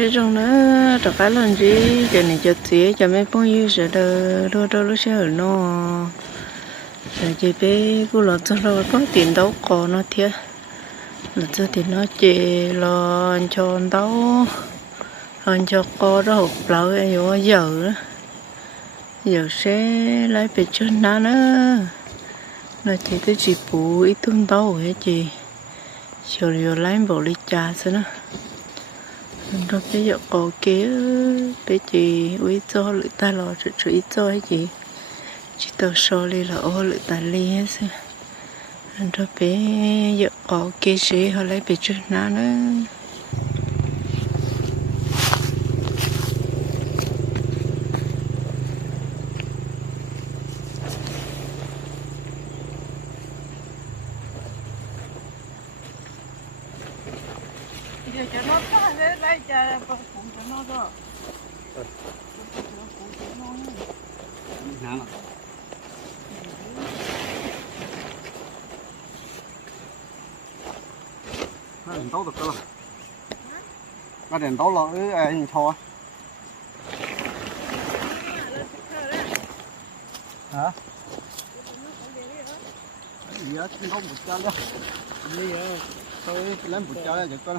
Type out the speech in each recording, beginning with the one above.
hết trong nữa tất cả lần gì cho này cho tía cho mấy phong yêu sẽ đỡ đỡ đỡ lúc sẽ ở nó rồi chị bé cô lo cho nó có tiền đâu có nó thiệt là cho tiền nó chị lo cho đâu lo cho cô đó hộp lỡ em vô giờ đó giờ sẽ lấy về cho nó nữa là chị tới chị phụ ít tung đâu hết chị rồi rồi lấy bộ đi trà xem nữa rồi bây giờ có kế để chị uy cho lưỡi ta lò rồi rồi ý cho ấy chị. Chỉ tao so đi là ô, lưỡi ta li hết xem rồi bé giờ có kế gì họ lấy bé chút nào nữa giờ cho nó ra để lấy cho phụ cho nó đó nắng nó đèn tấu được cơ nó đèn tấu lo ứ ai cho hả? Gì á không có một chân đó. Gì á tôi lấy một chân là được con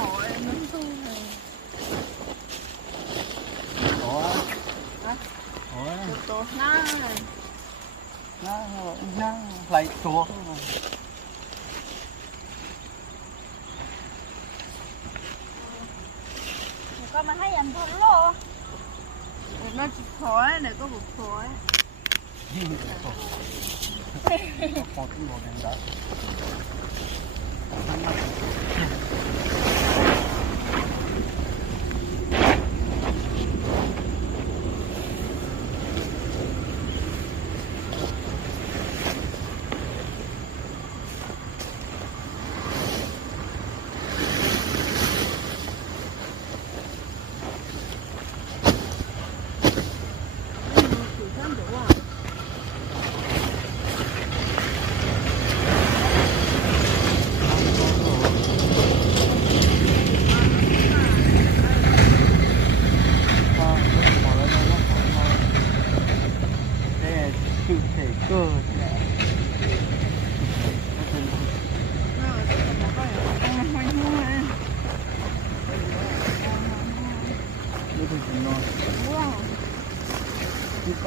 Thì nó hết là má nó phải ngon hỏi nó thu này ủa ủa tổ tổ na này nó nó lại chùa Con mà thấy anh thôi lô nó chỉ khói này có một khói một cái đồ đèn đó để chịu thể cơ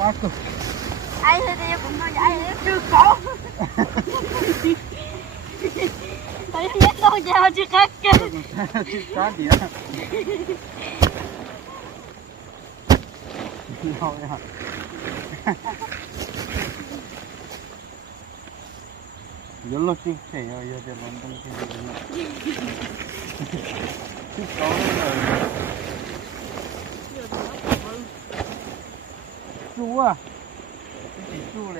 cá cơ Ai thì đi cũng nói vậy Chưa có Thấy hết đâu chào chứ khác kìa cá đĩa Thôi à. Yo lo chịu thể rồi giờ để làm đông cái gì nữa Chứ có rồi chú à cái gì chú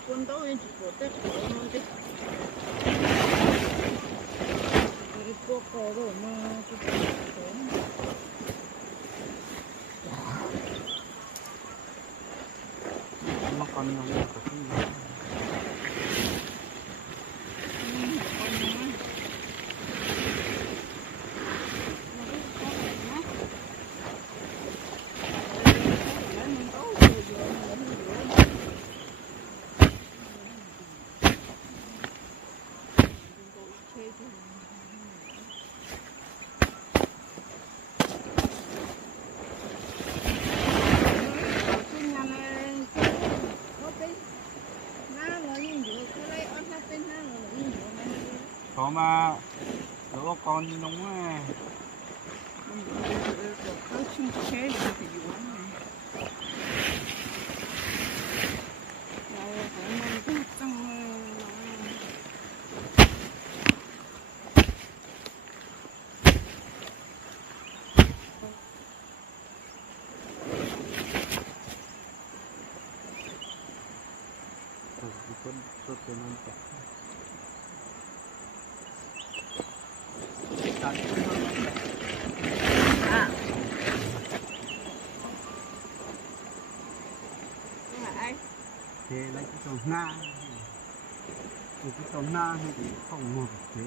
nè quân tao yên chỉ có tết của nó đi cái cô có rồi mà cái mà còn nhiều người có cái có mà lỗ con đúng à con con con non chạy thế lấy cái tàu na một cái tàu na thì không một thế.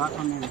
trabajan en el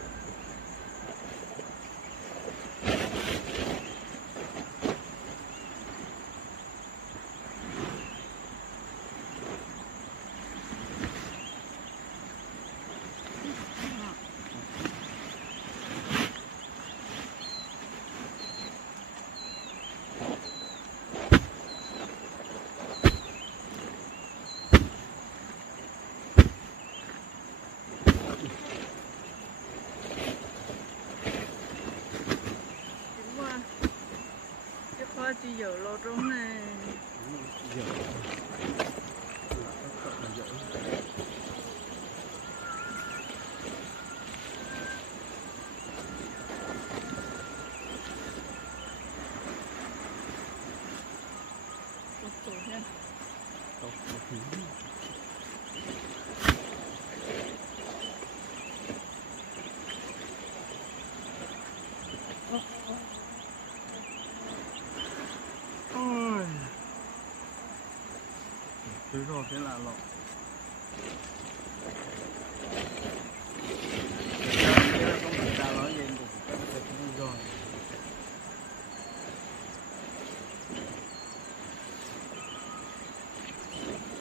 chỉ giờ lo trống này Dở. Là các cậu là dở. một tổ nha Tốt, tốt khí. Ờ, rồi thế là lộ Thế là không phải ta nói lên của các cái đi rồi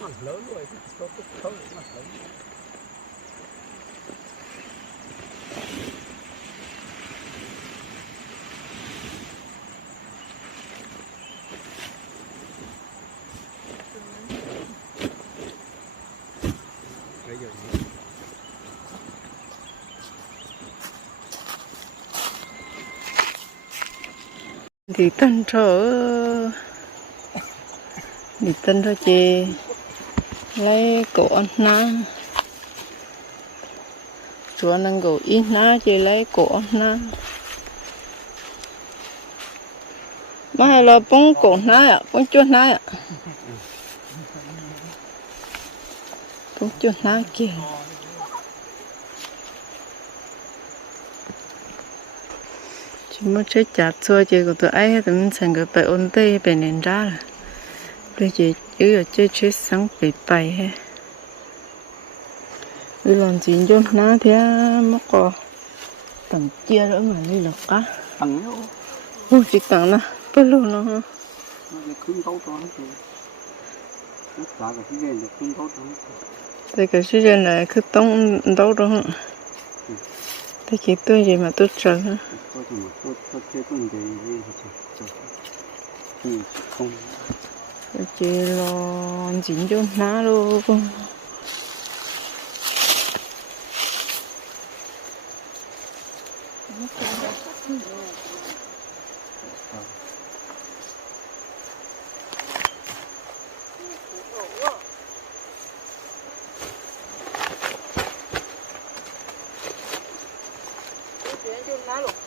mặt lớn rồi có cái thâu mặt lớn bây giờ thì tân thở thì tân thở chị lấy cổ na. Chúa năng cổ ít na chị lấy cổ na. Mà hay là bông cổ na ạ bông chuột na ạ. Bông chuột na kìa. Chỉ muốn chơi chặt xua chị của tụi ấy thì mình thành cái bài ôn tê bài nền ra rồi. Bây giờ chứ ở chơi chơi sáng bị bài ha đi làm gì cho nó thế mất có tầng chia nữa mà đi được cá thằng nó không chỉ tầng nó bớt luôn nó. Ha rồi xả cái sự này cứ tông đâu đó ha thì chỉ tôi gì mà tôi chờ ha tôi thì tôi tôi chơi tôi để gì thì chơi ừ không chỉ lo dính cho nó luôn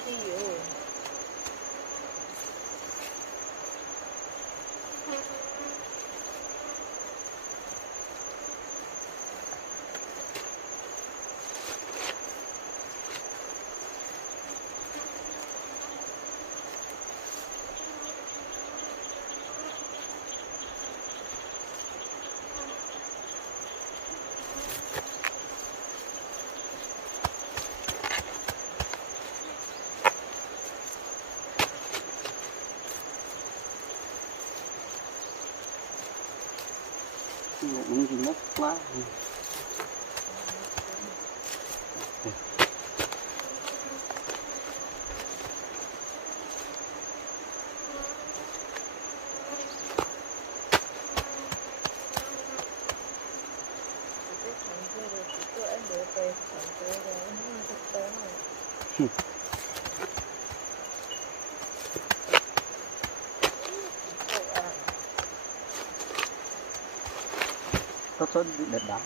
see you. Mà những gì mất quá có số đợt đá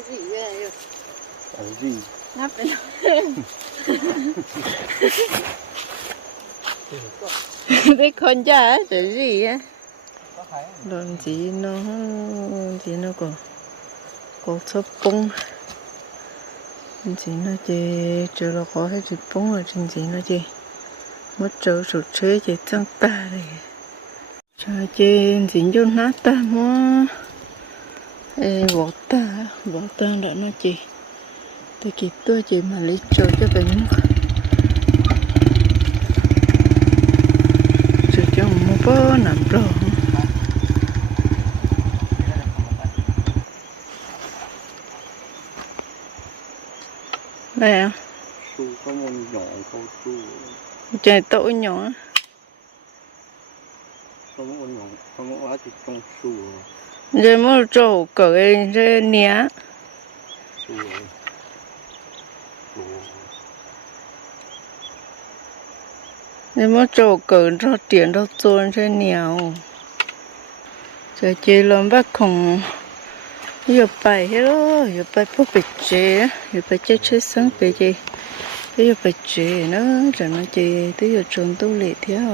cái gì vậy? Ở gì? Ngáp lên cái con chả cái gì á làm gì nó gì nó có có sắp bông. Gì nó chỉ chờ nó có cái gì bông ở trên gì nó chỉ mất chờ sụt chế chỉ tăng ta này cho trên gì cho nát ta mua ê bỏ ta bỏ ta đã nó chỉ tôi kịp tôi chỉ mà lấy chờ cho cái mua chờ cho mua bơ nằm rồi đây à su có một nhỏ câu su trời tội nhỏ. Có một nhỏ có một lá thì trong su giờ mới trâu cởi rồi nhá su su giờ mua trâu cởi cho tiền rồi tuôn rồi nhiều giờ chỉ làm bác không giờ bài hết rồi, giờ bài bố bị chế, giờ bài chế chế sáng bị chế. Bây giờ phải chế nó rồi nó chế tới giờ trốn tu lệ thế à